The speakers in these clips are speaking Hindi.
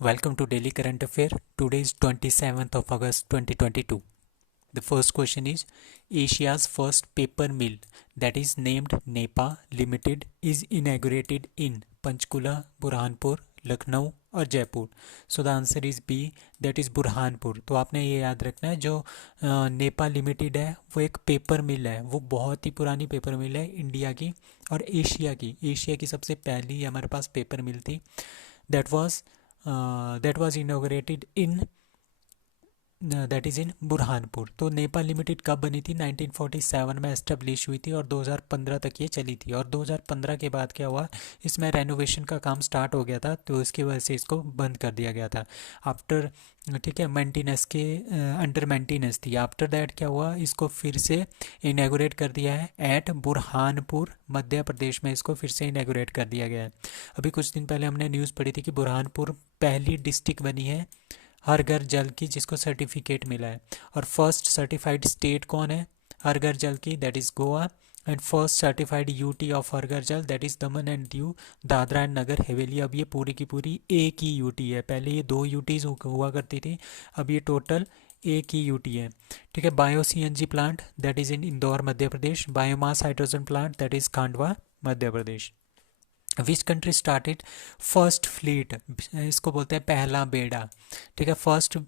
Welcome to Daily Current Affair. Today is 27th of August 2022. The first question is Asia's first paper mill that is named NEPA Limited is inaugurated in Panchkula, Burhanpur, Lucknow और Jaipur. So the answer is B, that is Burhanpur. तो आपने ये याद रखना है, जो नेपा लिमिटेड है वो एक पेपर मिल है. वो बहुत ही पुरानी पेपर मिल है इंडिया की और एशिया की सबसे पहली हमारे पास पेपर मिल थी. That was inaugurated in that is इन बुरहानपुर. तो नेपाल लिमिटेड कब बनी थी? 1947 में एस्टेब्लिश हुई थी और 2015 तक ये चली थी. और 2015 के बाद क्या हुआ, इसमें रेनोवेशन का काम स्टार्ट हो गया था, तो इसकी वजह से इसको बंद कर दिया गया था. आफ्टर, ठीक है, मेंटेनेंस के अंडर मेंटेनेंस थी. आफ्टर दैट क्या हुआ, इसको फिर से इनेगोरेट कर दिया है एट बुरहानपुर, मध्य प्रदेश में इसको फिर से इनेगोरेट कर दिया गया है. अभी कुछ दिन पहले हमने न्यूज़ पढ़ी थी कि बुरहानपुर पहली डिस्ट्रिक्ट बनी है हर घर जल की जिसको सर्टिफिकेट मिला है. और फर्स्ट सर्टिफाइड स्टेट कौन है हर घर जल की? That is Goa. And first certified UT of her घर जल that is Daman and Diu, Dadra and Nagar Haveli. अब ये पूरी की पूरी एक ही यूटी है. पहले ये दो यूटीज़ हुआ करती थी, अब ये टोटल एक ही यूटी है. ठीक है. Bio CNG plant that is in Indore Madhya Pradesh. Biomass hydrogen plant that is Khandwa Madhya Pradesh. Which country started first fleet, इसको बोलते हैं पहला बेड़ा. ठीक है. First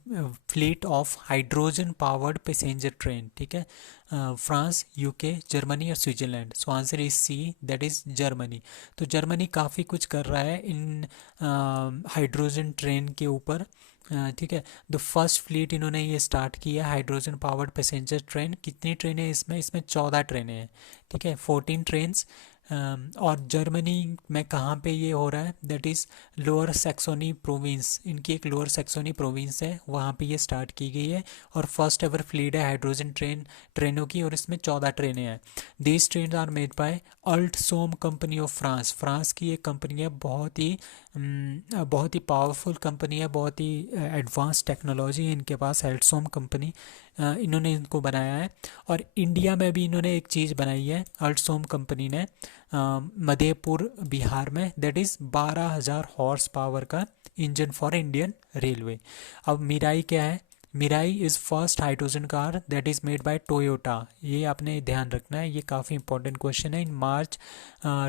fleet of hydrogen powered passenger train. ठीक है. फ्रांस, यूके, जर्मनी और Switzerland. So answer is C, that is Germany. तो जर्मनी काफ़ी कुछ कर रहा है इन हाइड्रोजन ट्रेन के ऊपर. ठीक है. द फर्स्ट फ्लीट इन्होंने ये स्टार्ट किया हाइड्रोजन पावर्ड पैसेंजर ट्रेन. कितनी ट्रेनें इसमें 14 ट्रेनें हैं. ठीक है. 14 ट्रेन. और जर्मनी में कहाँ पे ये हो रहा है? That is Lower Saxony province. इनकी एक लोअर सेक्सोनी प्रोविंस है, वहाँ पे ये स्टार्ट की गई है. और फर्स्ट एवर फ्लीट है हाइड्रोजन ट्रेनों की, और इसमें 14 ट्रेनें हैं. These train are made by Alstom company of France. France की एक कंपनी है, बहुत ही पावरफुल कंपनी है, बहुत ही एडवांस टेक्नोलॉजी है इनके पास. अल्टसोम कंपनी, इन्होंने इनको बनाया है. और इंडिया में भी इन्होंने एक चीज़ बनाई है अल्टसोम कंपनी ने, मधेपुर बिहार में. दैट इज़ 12,000 हॉर्स पावर का इंजन फॉर इंडियन रेलवे. अब मिराई क्या है? Mirai is first hydrogen car that is made by Toyota. ये आपने ध्यान रखना है, ये काफ़ी इंपॉर्टेंट क्वेश्चन है. इन मार्च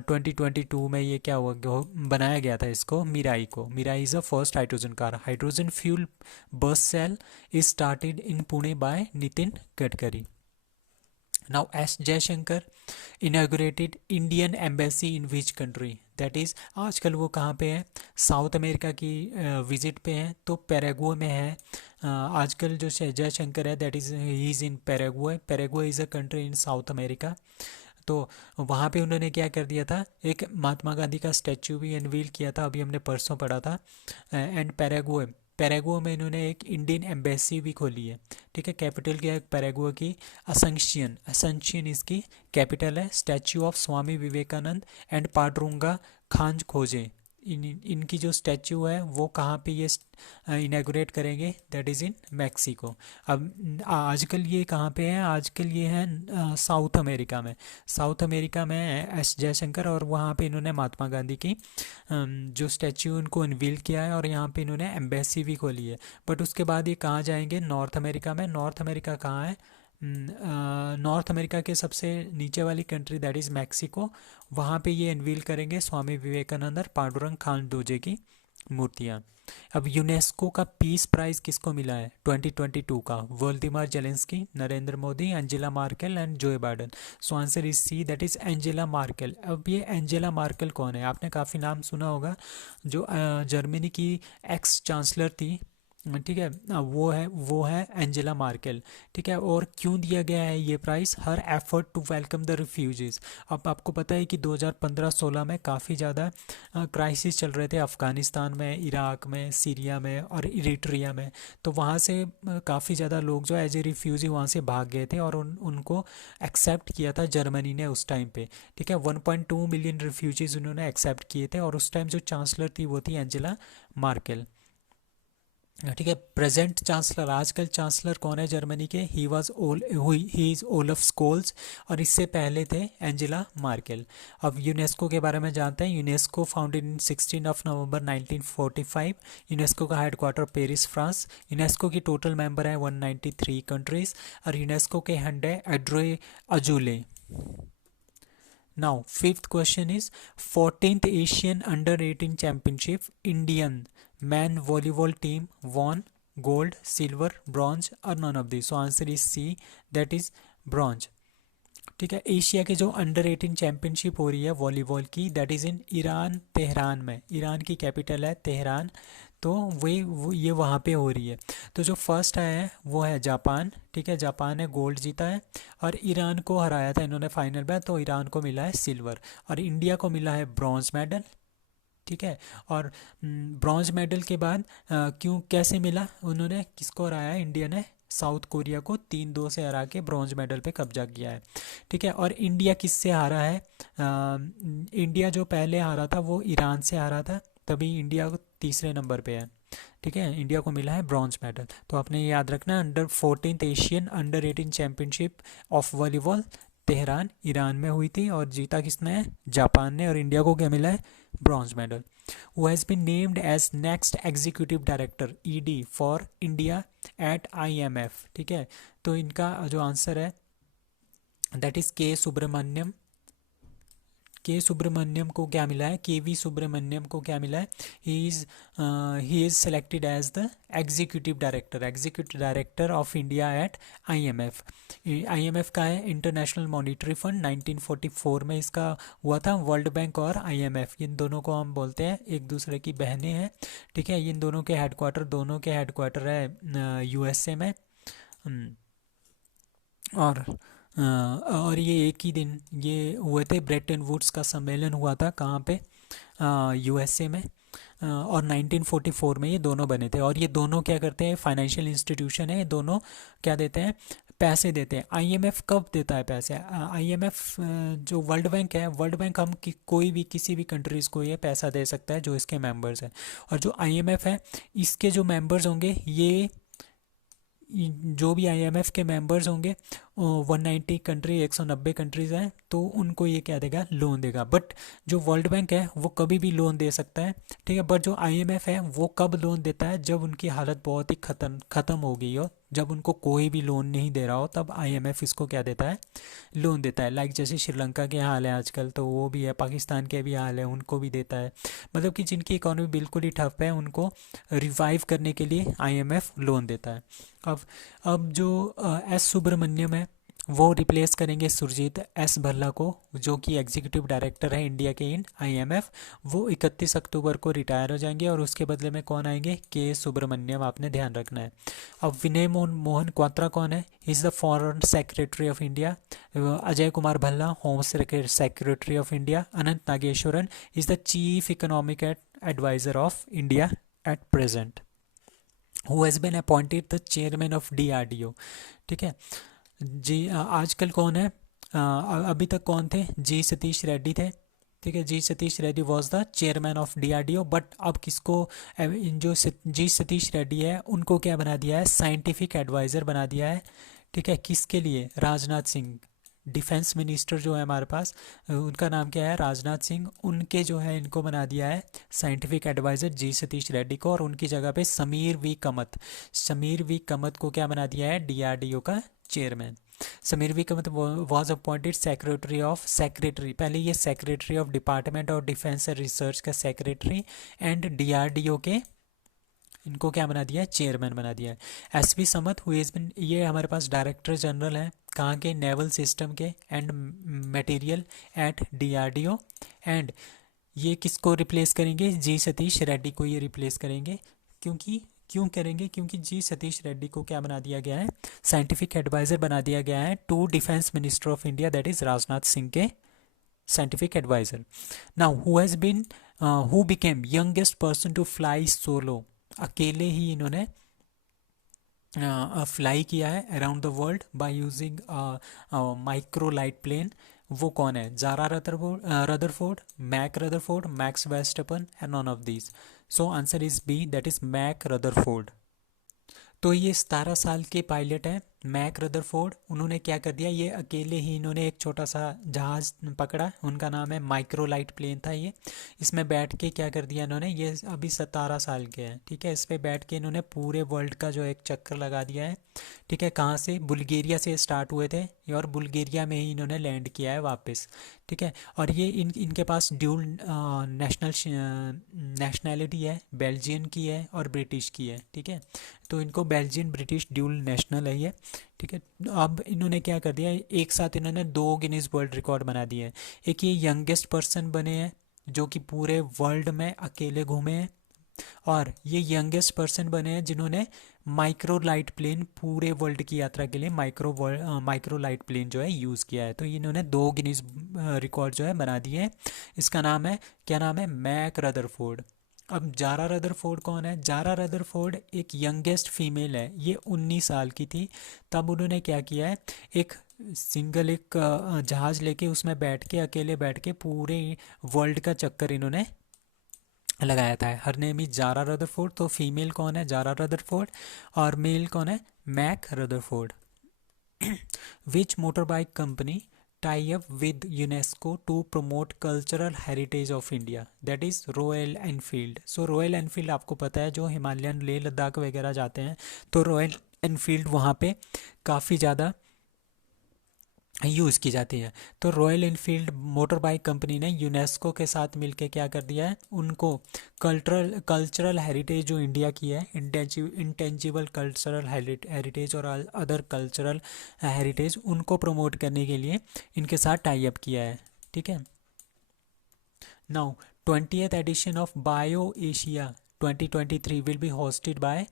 2022 में ये क्या हुआ, बनाया गया था इसको, मिराई को. Mirai is a first hydrogen car. Hydrogen fuel bus cell is started in Pune by Nitin Gadkari. Now S Jaishankar inaugurated Indian embassy in which country? That is, आजकल वो कहाँ पे है? साउथ अमेरिका की विजिट पे हैं, तो पैरागुए में है. आजकल जो जयशंकर है that is he is in Paraguay. Paraguay is a country in South America. तो वहाँ पे उन्होंने क्या कर दिया था, एक महात्मा गांधी का स्टैचू भी अनवील किया था, अभी हमने परसों पढ़ा था. एंड पैरागुए में इन्होंने एक इंडियन एम्बेसी भी खोली है. ठीक है. कैपिटल क्या है पैरागुए की? असंशियन इसकी कैपिटल है. Statue of Swami Vivekananda and Panduranga Khankhoje, इनकी जो स्टैचू है वो कहाँ पे ये इनाग्रेट करेंगे? That is in Mexico. अब आजकल ये कहाँ पे है? आजकल ये है साउथ अमेरिका में. साउथ अमेरिका में है एस जयशंकर, और वहाँ पे इन्होंने महात्मा गांधी की जो स्टैचू उनको अनवील किया है, और यहाँ पे इन्होंने एम्बेसी भी खोली है. बट उसके बाद ये कहाँ जाएंगे? नॉर्थ अमेरिका में. नॉर्थ अमेरिका कहाँ है? नॉर्थ अमेरिका के सबसे नीचे वाली कंट्री दैट इज़ मैक्सिको. वहाँ पे ये अनवील करेंगे स्वामी विवेकानंद और पांडुरंग खानडोजे की मूर्तियाँ. अब यूनेस्को का पीस प्राइज़ किसको मिला है 2022 का? Volodymyr Zelensky, Narendra Modi, Angela Merkel and Joe Biden. So answer is C, that is Angela Merkel. अब ये एंजेला मार्केल कौन है? आपने काफ़ी नाम सुना होगा. जो जर्मनी की एक्स चांसलर थी, ठीक है, वो है एंजेला मार्केल. ठीक है. और क्यों दिया गया है ये price? Her effort to welcome the refugees. अब आपको पता है कि 2015-16 में काफ़ी ज़्यादा क्राइसिस चल रहे थे अफ़गानिस्तान में, इराक में, सीरिया में और इरिट्रिया में. तो वहाँ से काफ़ी ज़्यादा लोग जो एज ए रिफ्यूज़ी वहाँ से भाग गए थे, और उनको एक्सेप्ट किया था जर्मनी ने उस टाइम पे. ठीक है. 1.2 मिलियन रिफ्यूजीज़ उन्होंने एक्सेप्ट किए थे, और उस टाइम जो चांसलर थी वो थी एंजेला मार्केल. ठीक है। प्रेजेंट चांसलर, आजकल चांसलर कौन है जर्मनी के? ही इज ओलफ स्कोल्स, और इससे पहले थे एंजेला मार्केल। अब यूनेस्को के बारे में जानते हैं। UNESCO founded in 16 November 1945। UNESCO का हेडक्वार्टर पेरिस, फ्रांस। यूनेस्को की टोटल मेंबर है 193 कंट्रीज, और यूनेस्को के हेड है Audrey Azoulay. Now fifth question is 14th Asian under 18 championship, Indian man volleyball team won gold, silver, bronze or none of these? So answer is C, that is bronze। ठीक है। एशिया के जो अंडर 18 चैंपियनशिप हो रही है वॉलीबॉल की, that is in Iran, Tehran में। ईरान की कैपिटल है तेहरान, तो ये वहाँ पे हो रही है। तो जो फर्स्ट आया है वो है जापान। ठीक है, जापान ने गोल्ड जीता है, और ईरान को हराया था इन्होंने फाइनल में, तो ईरान को मिला है सिल्वर, और इंडिया को मिला है ब्रॉन्ज मेडल। ठीक है। और ब्रॉन्ज मेडल के बाद क्यों, कैसे मिला, उन्होंने किसको हराया है? इंडिया ने साउथ कोरिया को 3-2 से हरा के ब्रॉन्ज मेडल पे कब्जा किया है। ठीक है। और इंडिया किससे हारा है? इंडिया जो पहले हारा था वो ईरान से हारा था, तभी इंडिया को तीसरे नंबर पे है। ठीक है, इंडिया को मिला है ब्रॉन्ज मेडल। तो आपने ये याद रखना, under 14th Asian under 18 championship of volleyball Tehran Iran में हुई थी, और जीता किसने है? जापान ने, और इंडिया को क्या मिला है? Bronze medal. Who has been named as next executive director ED for India at IMF. ठीक है, तो इनका जो आंसर है दैट इज के सुब्रमण्यम। के सुब्रमण्यम को क्या मिला है? के वी सुब्रमण्यम को क्या मिला है? He is selected as the executive director of India at IMF. IMF का है इंटरनेशनल मॉनिटरी फंड, 1944 में इसका हुआ था। वर्ल्ड बैंक और आईएमएफ इन दोनों को हम बोलते हैं एक दूसरे की बहनें हैं। ठीक है, इन दोनों के हेडक्वार्टर है यूएसए में। हम्म, और और ये एक ही दिन ये हुए थे। ब्रेटन वुड्स का सम्मेलन हुआ था कहाँ पे? यूएसए में। और 1944 में ये दोनों बने थे, और ये दोनों क्या करते हैं? फाइनेंशियल इंस्टीट्यूशन है, ये दोनों क्या देते हैं? पैसे देते हैं। आईएमएफ कब देता है पैसे? आईएमएफ जो वर्ल्ड बैंक है, वर्ल्ड बैंक हम कोई भी किसी भी कंट्रीज़ को ये पैसा दे सकता है जो इसके मेंबर्स हैं। और जो आईएमएफ है, इसके जो मेंबर्स होंगे, ये जो भी आईएमएफ के मेंबर्स होंगे 190 कंट्री, 190 कंट्रीज़ हैं, तो उनको ये क्या देगा? लोन देगा। बट जो वर्ल्ड बैंक है वो कभी भी लोन दे सकता है। ठीक है, बट जो आईएमएफ है वो कब लोन देता है? जब उनकी हालत बहुत ही ख़त्म हो गई हो, जब उनको कोई भी लोन नहीं दे रहा हो, तब आईएमएफ इसको क्या देता है? लोन देता है। लाइक जैसे श्रीलंका के हाल है आजकल, तो वो भी है, पाकिस्तान के भी हाल है, उनको भी देता है। मतलब कि जिनकी इकोनॉमी बिल्कुल ही ठप है, उनको रिवाइव करने के लिए आईएमएफ लोन देता है। अब अब जो एस सुब्रमण्यम है वो रिप्लेस करेंगे सुरजीत एस भल्ला को, जो कि एग्जीक्यूटिव डायरेक्टर है इंडिया के इन आईएमएफ। वो 31 अक्टूबर को रिटायर हो जाएंगे, और उसके बदले में कौन आएंगे? के सुब्रमण्यम, आपने ध्यान रखना है। अब विनय मोहन क्वात्रा कौन है? Is the foreign secretary of India. Ajay Kumar Bhalla home secretary of India. Anant Nageswaran is the chief economic adviser of India at present. Who has been appointed the chairman of DRDO. ठीक है जी। आजकल कौन है? अभी तक कौन थे? जी सतीश रेड्डी थे। ठीक है, G Satheesh Reddy was the chairman of DRDO. But अब किसको इन जो जी सतीश रेड्डी है उनको क्या बना दिया है? साइंटिफिक एडवाइज़र बना दिया है। ठीक है, किसके लिए? राजनाथ सिंह। डिफेंस मिनिस्टर जो है हमारे पास, उनका नाम क्या है? राजनाथ सिंह। उनके जो है इनको बना दिया है साइंटिफिक एडवाइज़र जी सतीश रेड्डी को, और उनकी जगह पे समीर वी कमत को क्या बना दिया है? डीआरडीओ का chairman. Sameer V Kamat was appointed secretary, पहले ये secretary of department of defence and research का सेक्रेटरी, एंड डीआरडीओ के इनको क्या बना दिया है? चेयरमैन बना दिया है। एस वी समत हुई इज बिन, ये हमारे पास डायरेक्टर जनरल हैं कहाँ के? नेवल सिस्टम के and material at DRDO. And ये किसको रिप्लेस करेंगे? जी सतीश रेड्डी को ये रिप्लेस करेंगे। क्यों करेंगे? क्योंकि जी सतीश रेड्डी को क्या बना दिया गया है? साइंटिफिक एडवाइज़र बना दिया गया है to defence minister of India, that is Rajnath Singh के scientific adviser. Now who became youngest person to fly solo. अकेले ही इन्होंने फ्लाई किया है around the world by using micro light plane. वो कौन है? Zara Rutherford, Max Verstappen, and none of these. So answer is B, that is Mack Rutherford. तो ये 17 साल के पायलट हैं मैक रदरफोर्ड। उन्होंने क्या कर दिया, ये अकेले ही इन्होंने एक छोटा सा जहाज़ पकड़ा, उनका नाम है माइक्रोलाइट प्लेन था ये। इसमें बैठ के क्या कर दिया इन्होंने, ये अभी 17 साल के हैं, ठीक है। इस पे बैठ के इन्होंने पूरे वर्ल्ड का जो एक चक्कर लगा दिया है, ठीक है। कहाँ से, बुल्गारिया से स्टार्ट हुए थे और बुल्गारिया में ही इन्होंने लैंड किया है वापस, ठीक है। और ये इनके पास ड्यूल नेशनैलिटी है, बेल्जियन की है और ब्रिटिश की है, ठीक है। तो इनको बेल्जियन ब्रिटिश ड्यूल नेशनल है ये, ठीक है। अब इन्होंने क्या कर दिया, एक साथ इन्होंने 2 गिनीज वर्ल्ड रिकॉर्ड बना दिए हैं। एक ये यंगेस्ट पर्सन बने हैं जो कि पूरे वर्ल्ड में अकेले घूमे हैं, और ये यंगेस्ट पर्सन बने हैं जिन्होंने माइक्रो लाइट प्लेन पूरे वर्ल्ड की यात्रा के लिए माइक्रो लाइट प्लेन जो है यूज़ किया है। तो इन्होंने 2 गिनीज रिकॉर्ड जो है बना दिए हैं। इसका नाम है, क्या नाम है, मैक रदरफोर्ड। अब जारा रदरफोर्ड कौन है, जारा रदरफोर्ड एक यंगेस्ट फीमेल है, ये 19 साल की थी। तब उन्होंने क्या किया है, एक सिंगल एक जहाज़ लेके उसमें बैठ के, अकेले बैठ के पूरे वर्ल्ड का चक्कर इन्होंने लगाया था। Her name is Zara Rutherford. तो फीमेल कौन है, जारा रदरफोर्ड, और मेल कौन है, Mack Rutherford. Which motor bike company tie up with UNESCO to promote cultural heritage of India, that is Royal Enfield. So Royal Enfield आपको पता है, जो हिमालयन लेह लद्दाख वगैरह जाते हैं तो रॉयल एनफील्ड वहाँ पे काफ़ी ज़्यादा यूज़ की जाती है। तो royal Enfield motor bike company ने यूनेस्को के साथ मिलकर क्या कर दिया है, उनको कल्चरल हेरिटेज जो इंडिया की है, इंटेंजिबल कल्चरल हेरिटेज और अदर कल्चरल हेरिटेज, उनको प्रमोट करने के लिए इनके साथ टाई अप किया है, ठीक है। Now 20th edition of Bio Asia 2023 will be hosted by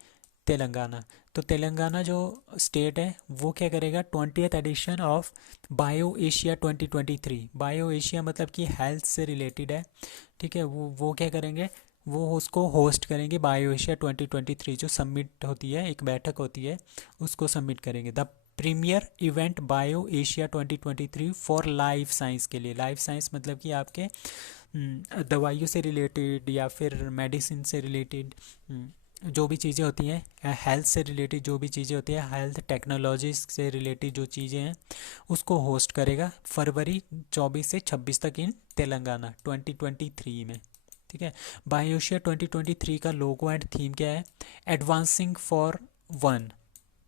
Telangana. तो तेलंगाना जो स्टेट है वो क्या करेगा, 20th edition of Bio Asia 2023, Bio Asia मतलब कि हेल्थ से रिलेटेड है, ठीक है। वो क्या करेंगे, वो उसको होस्ट करेंगे, बायो एशिया 2023 जो सबमिट होती है, एक बैठक होती है, उसको सबमिट करेंगे। The premier event Bio Asia 2023 for life science के लिए, लाइफ साइंस मतलब कि आपके दवाइयों से रिलेटेड या फिर मेडिसिन से रिलेटेड जो भी चीज़ें होती हैं, हेल्थ से रिलेटेड जो भी चीज़ें होती हैं, हेल्थ टेक्नोलॉजी से रिलेटेड जो चीज़ें हैं, उसको होस्ट करेगा फरवरी 24 से 26 तक इन तेलंगाना 2023 में, ठीक है। बायो एशिया 2023 का लोगो एंड थीम क्या है, एडवांसिंग फॉर वन,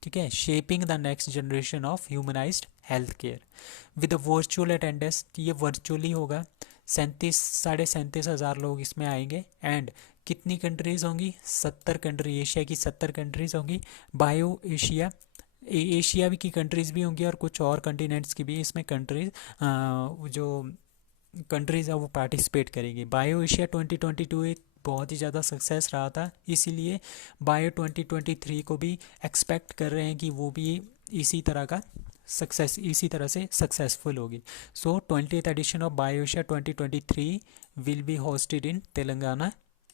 ठीक है, shaping the next generation of humanised health care with a virtual attendance. ये वर्चुअली होगा, 37,500 लोग इसमें आएंगे। एंड कितनी कंट्रीज़ होंगी, 70 कंट्री, एशिया की 70 कंट्रीज़ होंगी। बायो एशिया एशिया की कंट्रीज़ भी होंगी और कुछ और कंटिनेंट्स की भी इसमें कंट्रीज जो कंट्रीज़ है वो पार्टिसिपेट करेंगी। बायो एशिया 2022 एक बहुत ही ज़्यादा सक्सेस रहा था, इसीलिए बायो 2023 को भी एक्सपेक्ट कर रहे हैं कि वो भी इसी तरह से सक्सेसफुल होगी। So 20th edition of Bio Asia 2023 will be hosted in Telangana